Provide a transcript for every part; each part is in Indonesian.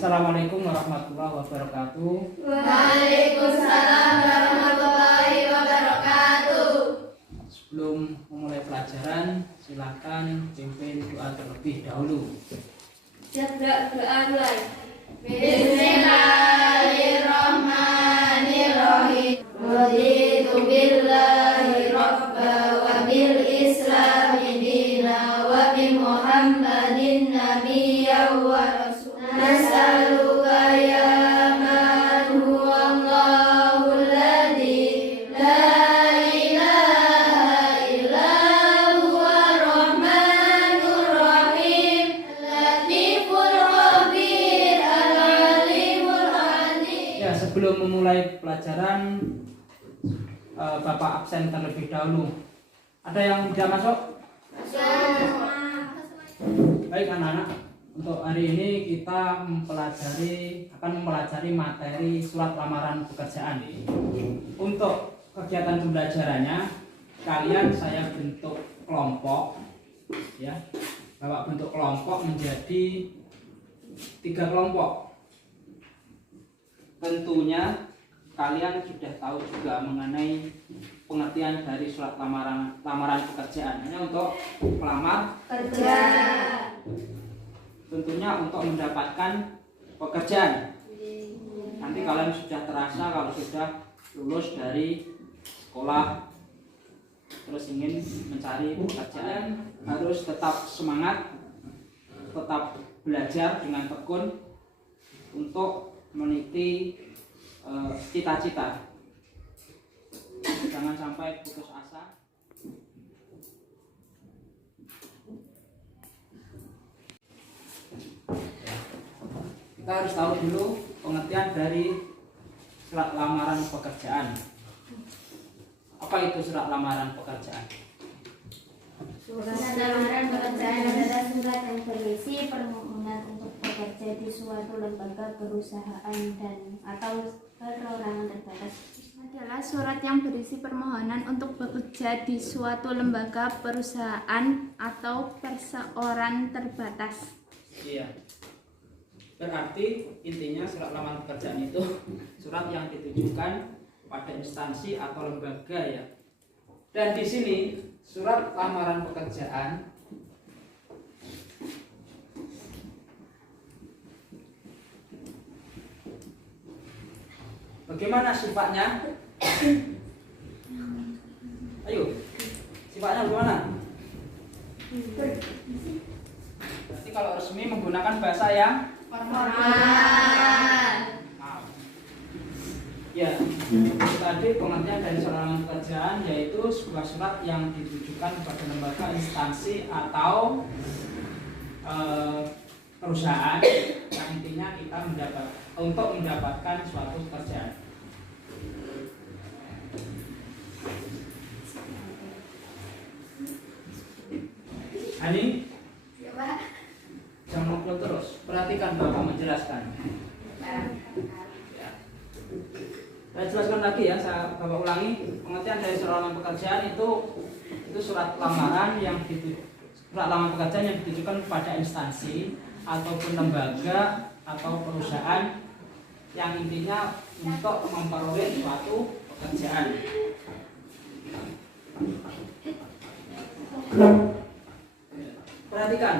Assalamualaikum warahmatullahi wabarakatuh. Waalaikumsalam warahmatullahi wabarakatuh. Sebelum memulai pelajaran, silakan pimpin doa terlebih dahulu. Doa mulai. Bismillahirrahmanirrahim. Raditu billahi rabba wa bil islami dina wa bi Muhammadin nabiyyan wa rasulah. Nas'aluka ya man huwa Allahul ladzi la ilaha illa huwa rahmanur rahim latiful khabir al-alimul alim. Ya, sebelum memulai pelajaran, Bapak absen terlebih dahulu. Ada yang tidak masuk? Baik anak-anak, untuk hari ini kita akan mempelajari materi surat lamaran pekerjaan. Untuk kegiatan pembelajarannya, kalian saya bentuk kelompok, ya. Bapak bentuk kelompok menjadi 3 kelompok. Tentunya kalian sudah tahu juga mengenai pengertian dari surat lamaran pekerjaan. Hanya untuk melamar Kerja. tentunya untuk mendapatkan pekerjaan. Nanti kalian sudah terasa kalau sudah lulus dari sekolah terus ingin mencari pekerjaan, harus tetap semangat, tetap belajar dengan tekun untuk meniti cita-cita. Jangan sampai putus asa. Kita harus tahu dulu pengertian dari surat lamaran pekerjaan. Apa itu surat lamaran pekerjaan? Surat lamaran pekerjaan adalah surat yang berisi permohonan untuk bekerja di suatu lembaga perusahaan dan atau perorangan terbatas. Adalah surat yang berisi permohonan untuk bekerja di suatu lembaga perusahaan atau perseorangan terbatas. Iya. Berarti intinya surat lamaran pekerjaan itu surat yang ditujukan pada instansi atau lembaga, ya. Dan di sini surat lamaran pekerjaan bagaimana sifatnya? Ayo, sifatnya bagaimana? Berarti kalau resmi menggunakan bahasa yang Formal. ya, tadi pengertian dari surat lamaran pekerjaan yaitu sebuah surat yang ditujukan kepada lembaga, instansi atau perusahaan yang intinya kita untuk mendapatkan suatu pekerjaan. Hani, Ya, Pak. jangan ngobrol terus. Perhatikan Bapak menjelaskan. Saya jelaskan lagi ya, Bapak ulangi. Pengertian dari surat lamaran pekerjaan itu surat lamaran pekerjaan yang ditujukan kepada instansi ataupun lembaga atau perusahaan yang intinya untuk memperoleh suatu pekerjaan. Perhatikan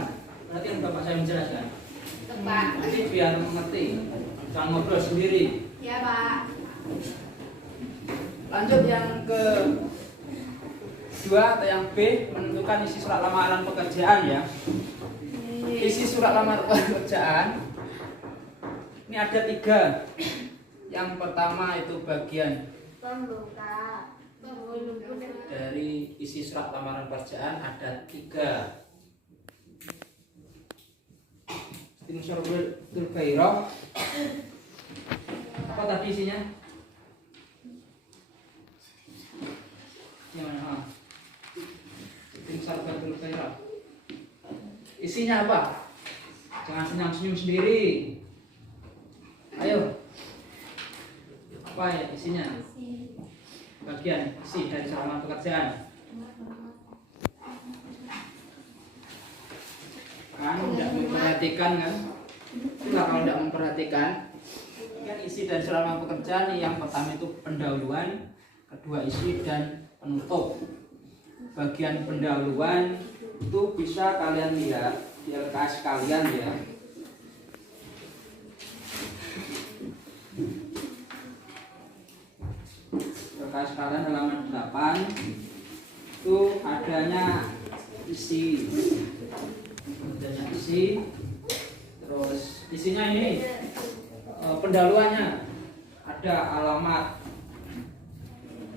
Bapak saya menjelaskan. Pak. Nanti biar mengerti, jangan ngobrol sendiri. Ya, Pak. Lanjut yang ke dua atau yang B, menentukan isi surat lamaran pekerjaan, ya. Isi surat lamaran pekerjaan ini ada 3. Yang pertama itu bagian Pembuka. dari isi surat lamaran pekerjaan ada 3. Istimsyatul Khairah. Apa tadi isinya? Gimana? Istimsyatul Khairah. Isinya apa? Jangan senyum-senyum sendiri. Ayo. Apa ya isinya? Bagian isi dari surat lamaran pekerjaan. Kan tidak memperhatikan kan? Itulah kalau tidak memperhatikan. Kan isi dan surat lamaran pekerjaan yang pertama itu pendahuluan, kedua isi dan penutup. Bagian pendahuluan itu bisa kalian lihat di LKS kalian ya. LKS kalian halaman 8 itu adanya isi. Terus isinya ini pendahuluannya ada alamat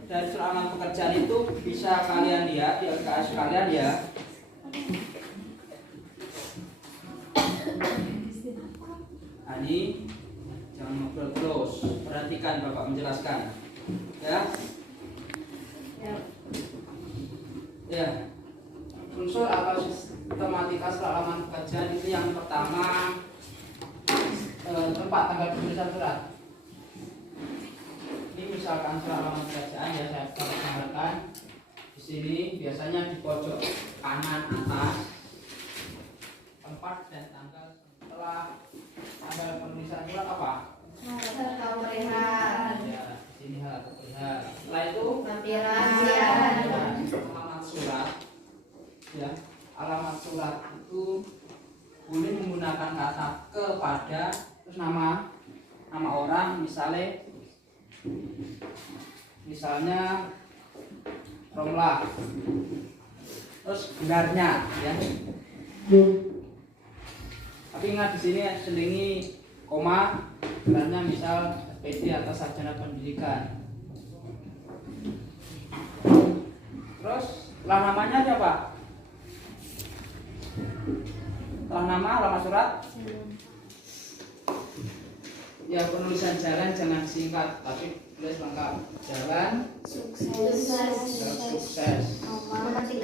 dan surat lamaran pekerjaan itu bisa kalian lihat di LKS kalian ya. Nah, ini jangan ngobrol terus, perhatikan Bapak menjelaskan ya. Ya, unsur atau sistematika surat lamaran pekerjaan itu yang pertama tempat tanggal penulisan surat. Ini misalkan surat lamaran pekerjaan ya, saya gambarkan di sini biasanya di pojok kanan atas tempat dan tanggal. Setelah tanggal penulisan surat apa? Atau perihal. Ya, di sini hal atau perihal. Setelah itu Lampiran. alamat surat. Ya, alamat surat itu boleh menggunakan kata kepada, terus nama orang, misalnya Romlah, terus gelarnya ya. Tapi ingat di sini selingi koma, gelarnya misal SPD atau sarjana pendidikan. Terus setelah namanya siapa? Setelah nama alamat surat ya, penulisan jalan jangan singkat tapi tulis lengkap. Jalan sukses. Nomor 13.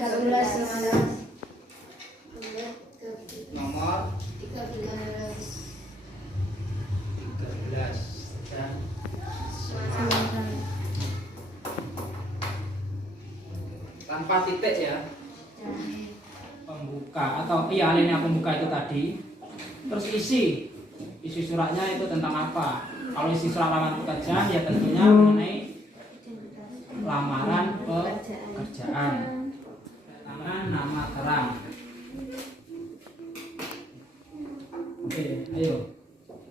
Nomor 13. 13 dan tanpa titik ya. Pembuka atau iya alinea pembuka itu tadi. Terus isi suratnya itu tentang apa? Kalau isi surat lamaran pekerjaan ya tentunya mengenai lamaran pekerjaan. Lamaran nama terang. Oke, ayo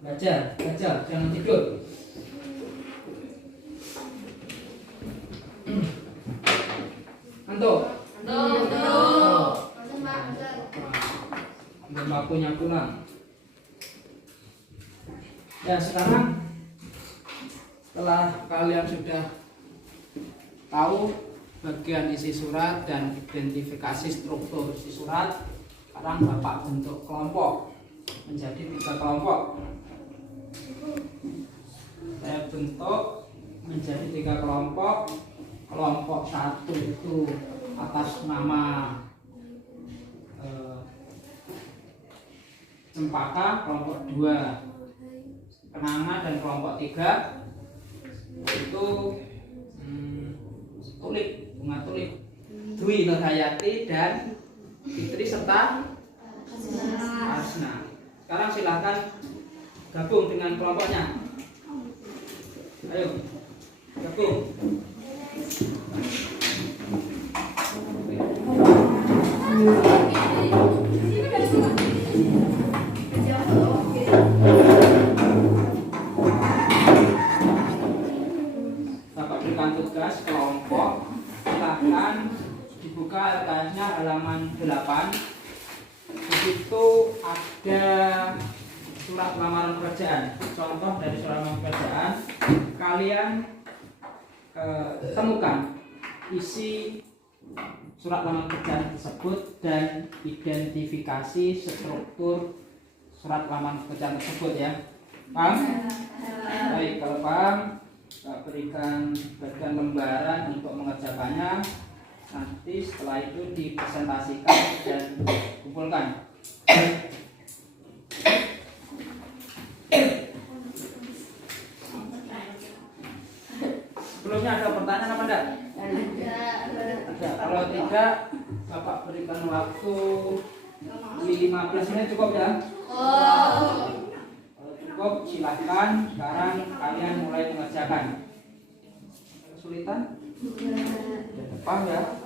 belajar, jangan tidur. Ngantuk? Ambil bakunya pulang. Ya, sekarang setelah kalian sudah tahu bagian isi surat dan identifikasi struktur isi surat, sekarang Bapak bentuk kelompok menjadi 3 kelompok. Saya bentuk menjadi 3 kelompok. Kelompok 1 itu atas nama Cempaka, kelompok 2 Kenanga, dan kelompok 3 itu tulip, bunga tulip, Dwi Nurhayati dan Fitri serta Asna. Sekarang silakan gabung dengan kelompoknya. Ayo gabung. Bapak berikan tugas kelompok, silakan dibuka LKS-nya halaman 8. Di situ ada surat lamaran pekerjaan. Contoh dari surat lamaran pekerjaan, kalian temukan isi surat lamaran pekerjaan tersebut dan identifikasi struktur surat lamaran pekerjaan tersebut ya. Paham? Baik, kalau paham, saya berikan bagian lembaran untuk mengerjakannya. Nanti setelah itu dipresentasikan dan kumpulkan. Sebelumnya ada pertanyaan apa enggak? Ada. Kalau tidak, Bapak berikan waktu 15 menit cukup ya. Cukup, silahkan. Sekarang kalian mulai mengerjakan. Kesulitan? Depan ya.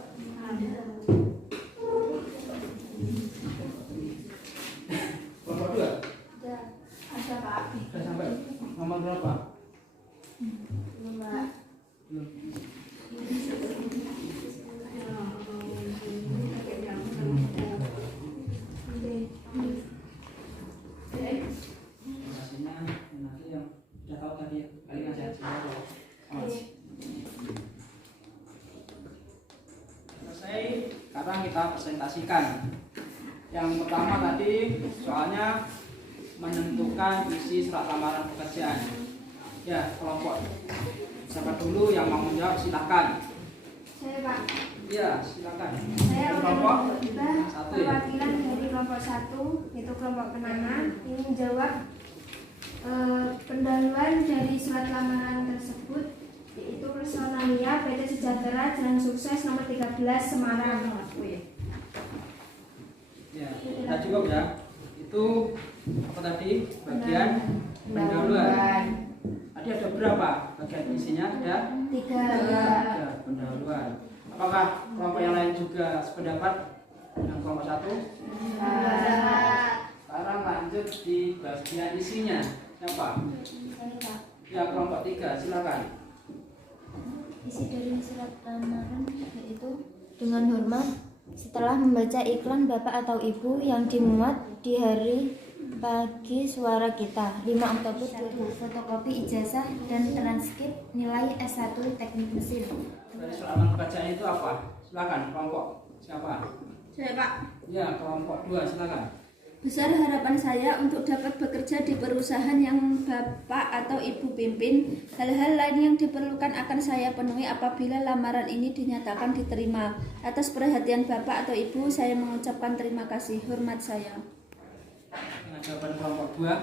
Kelompok 2? Ada Pak. Sudah sampai nomor berapa? Lima. Belum. Hasilnya nanti yang sudah tahu tadi kali aja selesai. Sekarang kita presentasikan. Yang pertama tadi soalnya menentukan isi surat lamaran pekerjaan. Ya, kelompok siapa dulu yang mau menjawab silakan. Saya Pak. Iya, silakan. Saya Kelompok satu perwakilan dari kelompok 1 yaitu kelompok kenangan ini menjawab pendahuluan dari surat lamaran tersebut yaitu personalia PT Sejahtera Jalan Sukses nomor 13 Semarang. Ya, kita cukup ya. Itu apa tadi? Bagian pendahuluan. Tadi ada berapa? Bagian isinya ada 3. ya, pendahuluan. Apakah kelompok yang lain juga sependapat dengan kelompok 1? Sekarang lanjut di bagian isinya. Siapa? Ya, kelompok 3, silakan. Isi dari surat lamaran yaitu dengan hormat setelah membaca iklan bapak atau ibu yang dimuat di hari pagi suara kita 5 Oktober 2000 fotokopi ijazah dan transkrip nilai S1 teknik mesin. Dari surat lamaran pekerjaan itu apa? Silakan kelompok siapa? Saya Pak. Ya, kelompok 2, silakan. Besar harapan saya untuk dapat bekerja di perusahaan yang Bapak atau Ibu pimpin. Hal-hal lain yang diperlukan akan saya penuhi apabila lamaran ini dinyatakan diterima. Atas perhatian Bapak atau Ibu, saya mengucapkan terima kasih. Hormat saya. Dengan jawaban kelompok 2.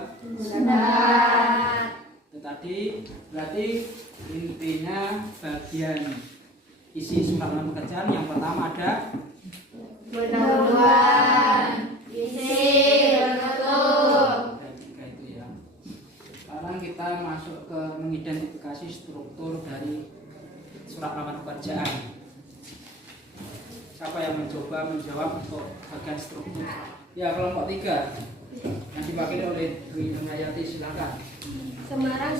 Itu tadi berarti intinya bagian isi surat lamaran pekerjaan yang pertama ada Pendahuluan. Isi penutup. tiga itu ya. Sekarang kita masuk ke mengidentifikasi struktur dari surat lamaran pekerjaan. Siapa yang mencoba menjawab untuk bagian struktur? Ya, kelompok 3 yang diwakili oleh Dwi Hayati, silakan. Semarang.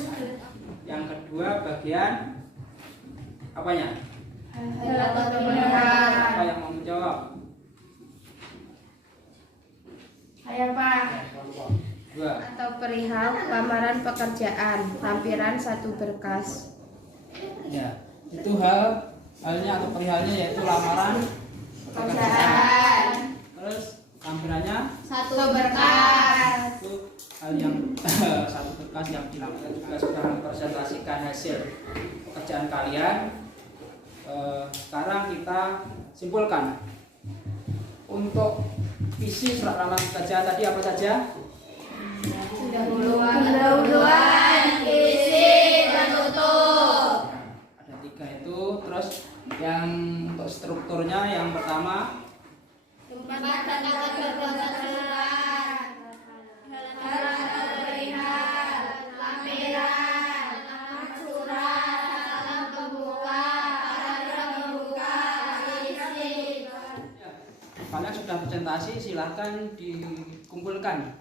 Yang kedua bagian apanya? Siapa yang mau menjawab? Saya Pak. Kelompok 2. Atau perihal lamaran pekerjaan, lampiran 1 berkas. Ya, itu halnya atau perihalnya yaitu lamaran Pekerjaan. Terus lampirannya 1 berkas. itu hal yang satu berkas yang dilakukan juga sudah mempresentasikan hasil pekerjaan kalian. Sekarang kita simpulkan untuk isi surat lamaran pekerjaan tadi apa saja? Pendahuluan, isi penutup. Ada 3 itu. Terus yang untuk strukturnya yang pertama Tempat tanda berkontak surat. Halaman perihal, lampiran, alamat surat, salam pembuka, paragraf pembuka, isi. kalian sudah presentasi, silahkan dikumpulkan.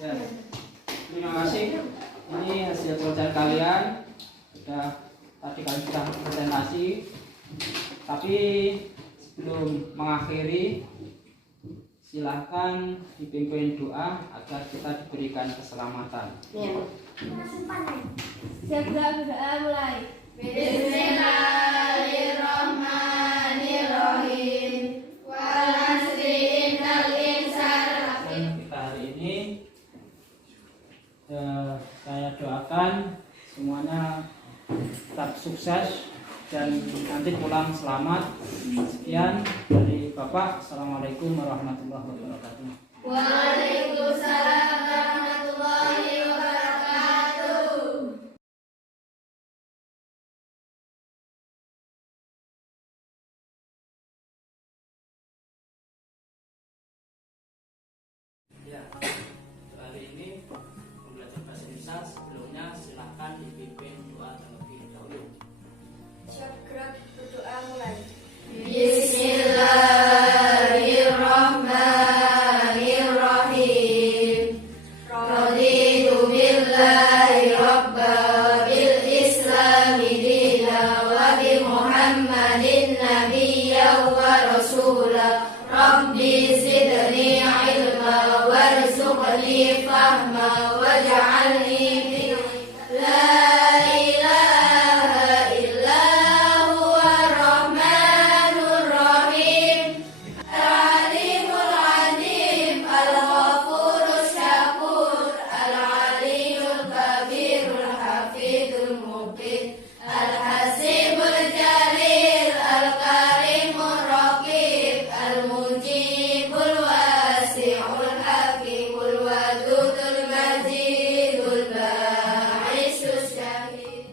Ya, terima kasih. Ini hasil pekerjaan kalian. Tadi kalian sudah presentasi. Tapi sebelum mengakhiri, silahkan dipimpin doa agar kita diberikan keselamatan. Siap doa mulai. Bismillahirrahmanirrahim. Wal asri innal insana. Dan kita hari ini saya doakan semuanya tetap sukses dan nanti pulang selamat. Sekian dari Bapak. Assalamualaikum warahmatullahi wabarakatuh. Waalaikumsalam. sebelumnya silahkan dipimpin doa terlebih dahulu. Siap gerak berdoa mulai. Bismillahirrahmanirrahim. Raditu billahi rabba bil islami dina wa bi Muhammadin nabiyya wa rasula. Rabbi zidni ilma warzuqni fahma waj'alni min la ilaha illa huwa rahmanur rahim. Al-alimul alim al-ghafurus syakur al-aliyul kabirul hafidul mubin al-hasibul jalil al-karimur raqib al-mujibul wasi'ul hakimul wadudul majidul ba'isus syahid.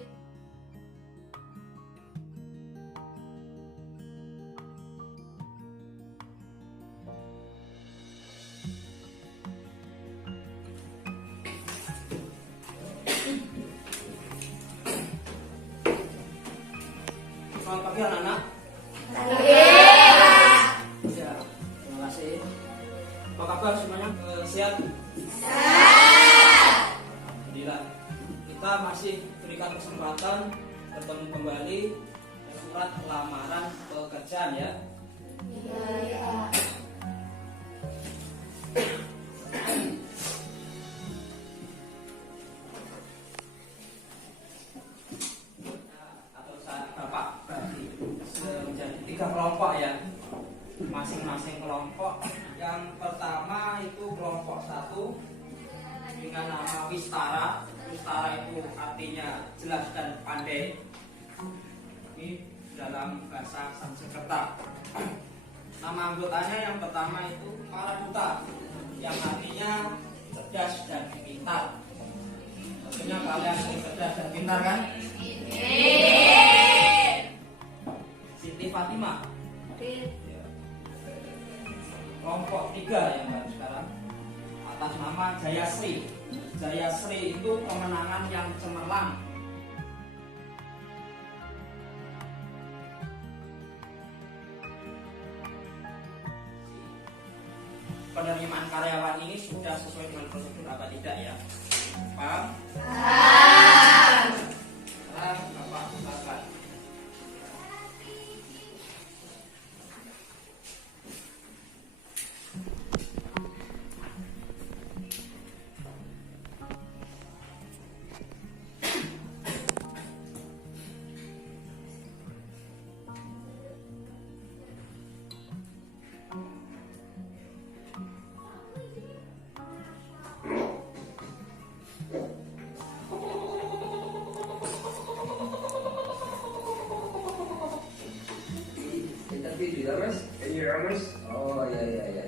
Selamat pagi anak-anak. Ya, terima kasih. Apa kabar semuanya? Sehat? Alhamdulillah. Kita masih berikan kesempatan bertemu kembali surat lamaran pekerjaan ya. Atau saat Bapak bagi menjadi 3 kelompok ya. Masing-masing kelompok. Yang pertama itu kelompok 1 dengan nama Wistara. Wistara itu artinya jelas dan pandai. Ini dalam bahasa Sanskerta. Nama anggotanya yang pertama itu Paraduta, yang artinya cerdas dan pintar. Tentunya kalian cerdas dan pintar kan? Siti Fatimah. Ya. Kelompok 3 yang baru sekarang atas nama Jayasri. Jayasri itu kemenangan yang cemerlang. Penerimaan karyawan ini sudah sesuai dengan prosedur apa tidak ya? Paham? Bapak silakan. Tidak mas? Iya mas. Oh iya.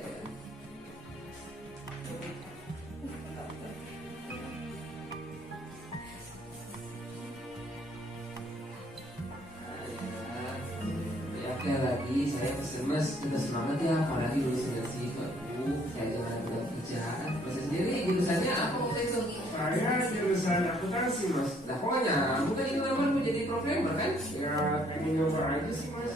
Oke lagi saya pesen mas, kita semangat ya, apalagi lulusan sih Pak Bu, saya jangan udah kerja. Mas sendiri jurusannya apa waktu itu? Saya jurusan akuntansi mas. Nah pokoknya, bukan itu namanya mau jadi programmer kan? Ya pengen nyoba aja sih mas.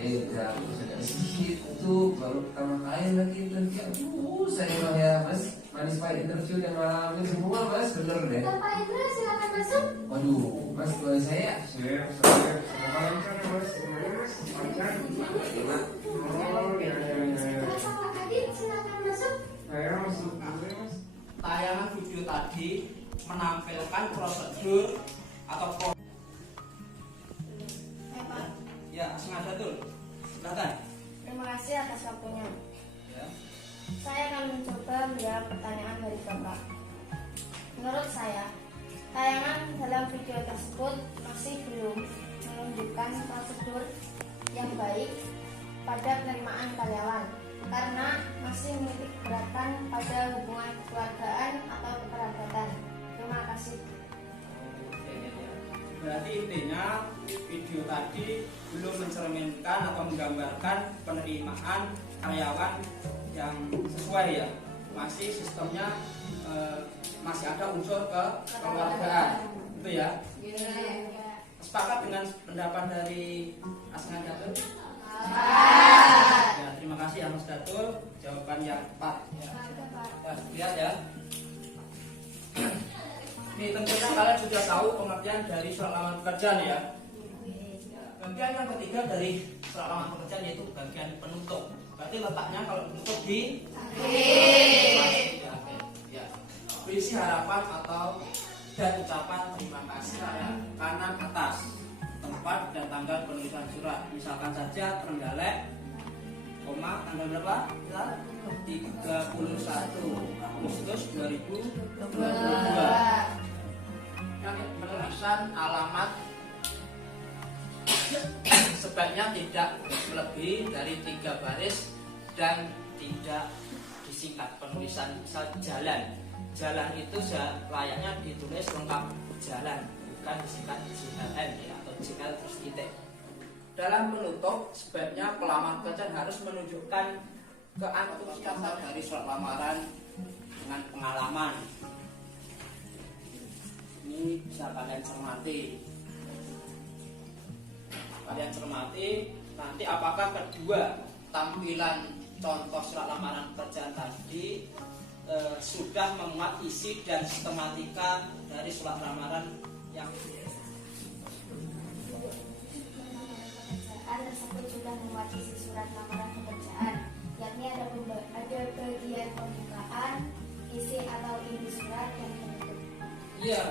Udah sedikit itu baru pertama kali lagi interview. Aduh, saya mah ya mas, manis pahit interview yang ngalamin semua mas, bener deh. Bapak Indra silakan masuk. Waduh, mas boleh saya? Saya semoga lancar ya mas. Gimana mas? Lancar? Oh ya. Bapak Adit silakan masuk. Saya masuk dulu ya mas. Tayangan video tadi menampilkan prosedur atau ya sengaja tuh. Silakan. Terima kasih atas waktunya. Ya. Saya akan mencoba menjawab pertanyaan dari Bapak. Menurut saya, tayangan dalam video tersebut masih belum menunjukkan prosedur yang baik pada penerimaan karyawan karena masih menitik beratkan pada hubungan kekeluargaan atau kekerabatan. Terima kasih. Berarti intinya video tadi belum mencerminkan atau menggambarkan penerimaan karyawan yang sesuai ya. masih sistemnya masih ada unsur kekeluargaan, itu ya. Sepakat dengan pendapat dari Asna Datul? Ya, terima kasih Mas Datul, jawaban yang tepat. Ya. Kita lihat ya. Ini tentunya kalian sudah tahu pengertian dari surat lamaran pekerjaan ya. Bagian yang ketiga dari surat lamaran pekerjaan yaitu bagian penutup. Berarti letaknya kalau penutup di akhir. Ya. Berisi harapan atau dan ucapan terima kasih kanan atas tempat dan tanggal penulisan surat. Misalkan saja Trenggalek, tanggal berapa? 31 Agustus 2022. Yang penulisan alamat sebaiknya tidak melebihi dari 3 baris dan tidak disingkat. Penulisan misal jalan, jalan itu layaknya ditulis lengkap jalan, bukan disingkat JLN ya, atau JL terus titik. Dalam penutup sebaiknya pelamar pekerjaan harus menunjukkan keantusiasan dari surat lamaran dengan pengalaman. Ini bisa kalian cermati. Kalian cermati nanti apakah kedua tampilan contoh surat lamaran pekerjaan tadi sudah memuat isi dan sistematika dari surat lamaran yang pekerjaan tersebut sudah memuat isi surat lamaran pekerjaan, yakni ada bagian pembukaan, isi atau inti surat dan penutup. Iya,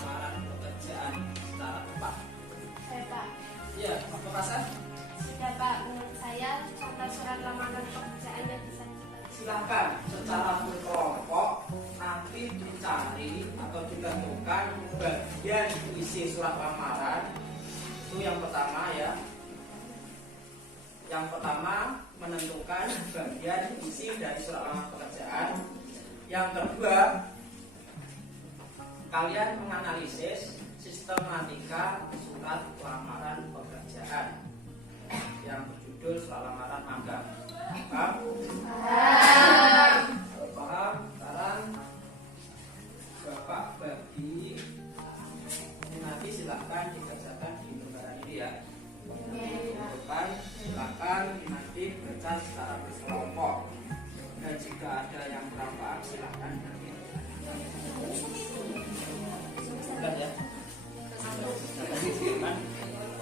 lamaran pekerjaan secara tepat. Saya Pak, Iya, apa rasa? sudah Pak, menurut saya contoh surat lamaran pekerjaan yang bisa Silakan secara berkelompok nanti dicari atau ditentukan bagian isi surat lamaran. Itu yang pertama ya. Yang pertama menentukan bagian isi dari surat lamaran pekerjaan. Yang kedua, kalian menganalisis sistematika surat lamaran pekerjaan yang berjudul surat lamaran magang. Paham? Kalau paham, sekarang Bapak bagi ini nanti silakan dikerjakan di lembaran ini ya. Depan silakan nanti baca secara berkelompok. Dan jika ada yang kurang paham silakan nanti. Silakan ya.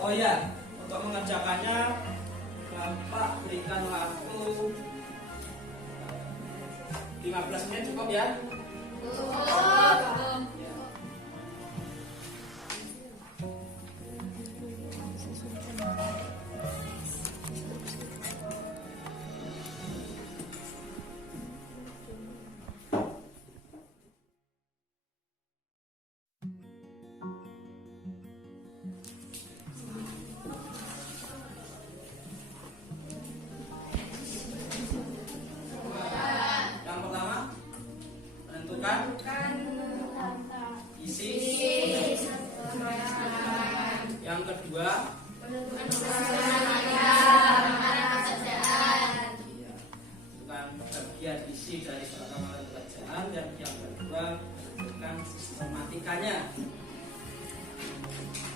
Oh ya, untuk mengerjakannya Bapak berikan waktu 15 menit cukup ya? Cukup. Yang pertama menentukan isi. Yang kedua menentukan bagian isi dari surat lamaran pekerjaan. Dan yang kedua menentukan sistematikanya.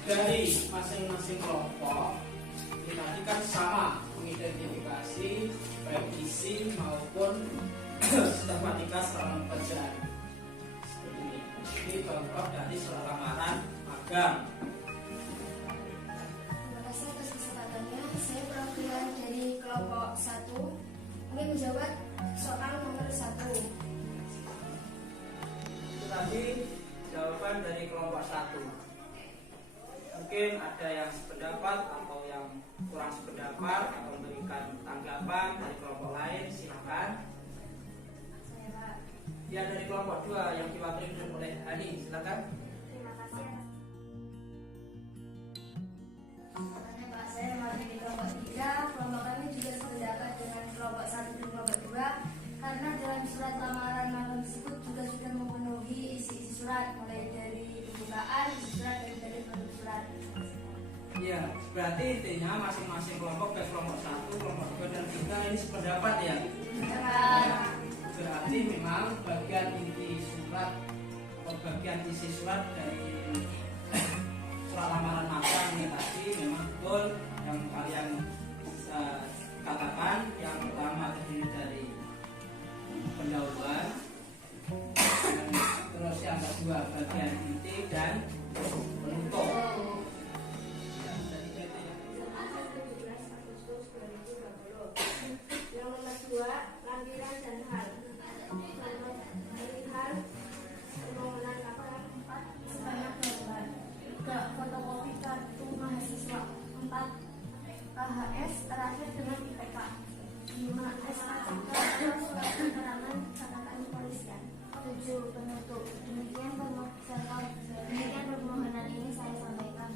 Dari masing-masing kelompok ini tadi kan sama mengidentifikasi baik isi maupun sistematika surat lamaran pekerjaan. Seperti ini. Ini contoh dari surat lamaran magang. Terima kasih atas kesempatannya. Saya perwakilan dari kelompok 1 ingin menjawab soal nomor 1. Itu tadi jawaban dari kelompok 1. Mungkin ada yang sependapat atau yang kurang sependapat atau memberikan tanggapan dari kelompok lain, silakan. Saya Pak. Ya, dari kelompok 2 yang diwakili oleh Hani, silakan. Terima kasih atas kesempatannya Pak. Saya mewakili kelompok 3. Kelompok kami juga sependapat dengan kelompok 1 dan kelompok 2 karena dalam surat lamaran magang tersebut juga sudah memenuhi isi-isi surat, mulai dari pembukaan, isi surat, dan dari penutup surat. Iya, berarti intinya masing-masing kelompok, baik kelompok 1, kelompok 2 dan 3 ini sependapat ya. Berarti memang bagian inti surat atau bagian isi surat dari surat lamaran magang ini tadi memang betul yang kalian katakan. Yang pertama terdiri dari pendahuluan, terus yang kedua bagian inti dan penutup. Yang nomor 2, lampiran dan hal. Hal permohonan laporan 4 sebanyak 3 fotokopi kartu mahasiswa 4 KHS terakhir dengan IPK 5 SKCK atau surat keterangan catatan kepolisian 7 penutup. Demikian permohonan ini saya sampaikan.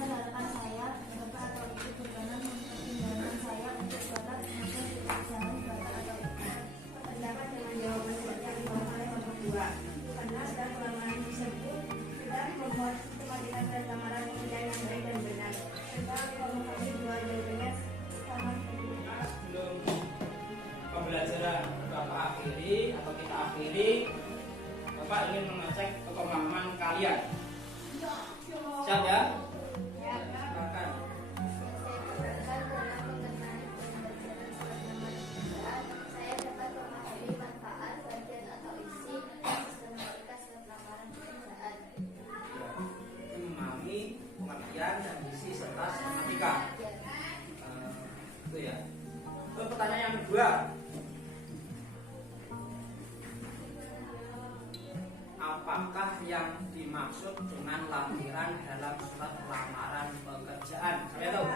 Harapan saya Bapak atau Ibu berkenan mempertimbangkan saya untuk Bapak masuk di pekerjaan Bapak atau Ibu. Pendapat dengan jawaban yang dibahas oleh nomor 2. Karena sudah lamaran tersebut sudah membuat kematian dan lamaran pekerjaan yang baik dan benar. Tentang formulasi dua jawabannya sama seperti Sebelum pembelajaran Bapak akhiri atau kita akhiri, Bapak ingin mengecek kepemahaman kalian. Siap ya? Silakan. saya dapat memahami manfaat, bagian atau isi sistematika surat lamaran pekerjaan. Memahami pengertian dan isi serta sistematika. Itu ya. Terus pertanyaan yang kedua, apakah yang dimaksud dengan lampiran dalam surat lamaran pekerjaan? Saya tahu.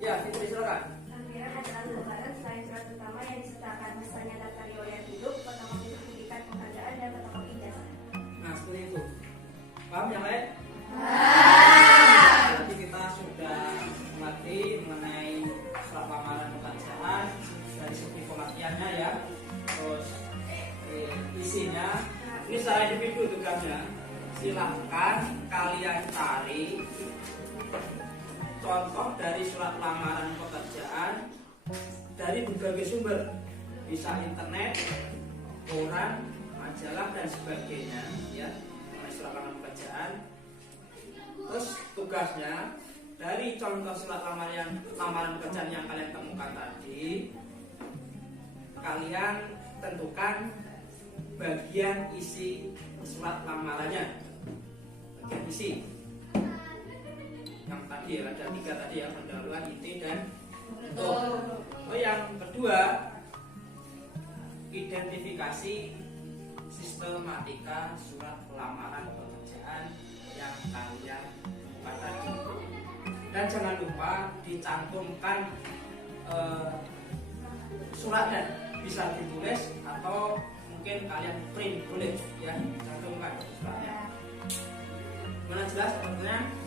Ya, Fitri silakan. Lampiran adalah lembaran selain surat utama yang disertakan misalnya daftar riwayat hidup, fotokopi sertifikat penghargaan dan fotokopi ijazah. Nah, seperti itu. Paham yang lain? Jadi kita sudah mengerti mengenai surat lamaran pekerjaan dari segi pengertiannya ya. Terus isinya. Ini secara individu tugasnya. Silahkan kalian cari contoh dari surat lamaran pekerjaan dari berbagai sumber, bisa internet, koran, majalah dan sebagainya ya, mengenai surat lamaran pekerjaan. Terus tugasnya dari contoh surat lamaran pekerjaan yang kalian temukan tadi, kalian tentukan bagian isi surat lamarannya, bagian isi yang tadi ya, ada 3 tadi ya, pendahuluan, inti dan penutup. Oh, yang kedua, identifikasi sistematika surat lamaran pekerjaan yang kalian temukan tadi. Dan jangan lupa dicantumkan suratnya, bisa ditulis atau mungkin kalian print boleh ya, cantumkan suratnya. Mana jelas teman-teman?